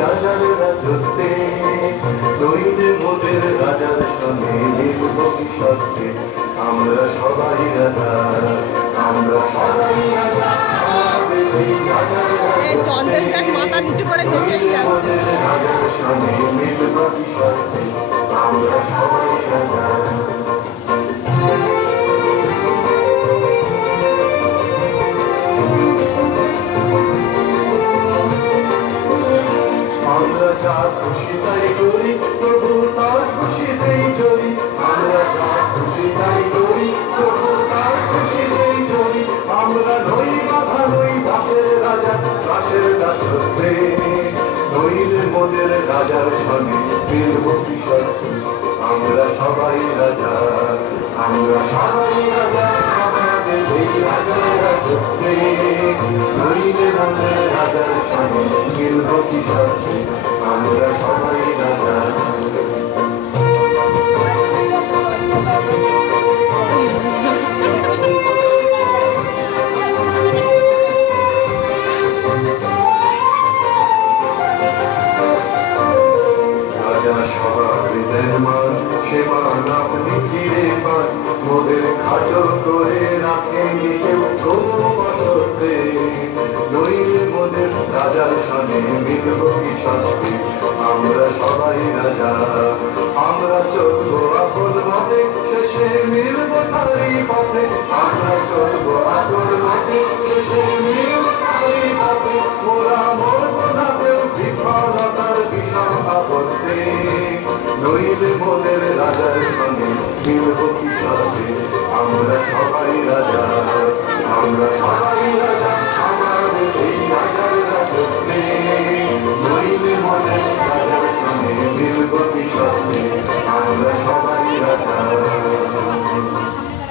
রাজার রাজত্বে, নইলে মোদের রাজার সঙ্গে মিলব কি সত্যে। আমরা সবাই রাজা, আমরা সবাই রাজা, আমাদের এই রাজার রাজত্বে, মাথা নিচু করে নেচেই যাচ্ছে। রাজার সঙ্গে মিলব কি সত্যে। আমরা সবাই রাজা। আমরা যা খুশি তাই করি, তবু তার খুশিতেই চলি। আমরা যা খুশি তাই করি, তবু তার খুশিতেই চলি। আমরা নই বাধা, নই দাসের রাজা, দাসের দাসত্বে, নইলে মোদের রাজার সঙ্গে মিলব কি সত্যে। আমরা সবাই রাজা, আমরা সবাই রাজা, আমাদের এই রাজার রাজত্বে, নইলে মোদের রাজার সঙ্গে মিলব কি সত্যে। আমরা সবাই রাজা। রাজা সবার মান, সে মান আপনি ফিরে পান। মোদের খাটো করে রাখেন কেউ কোনো অসত্যে, নইলে মোদের রাজার সঙ্গে মিলব কি সত্যে। আমরা সবাই রাজা, আমরা চলব আপন মতে, শেষে মিলব তারই পথে। আমরা চলব আপন মতে, শেষে মিলব তারই পথে। মোরা মরব না কেউ বিফলতার বিষম আপত্তি, নইলে মোদের রাজার সঙ্গে মিলব কি সত্যে। আমরা সবাই রাজা, আমরা সবাই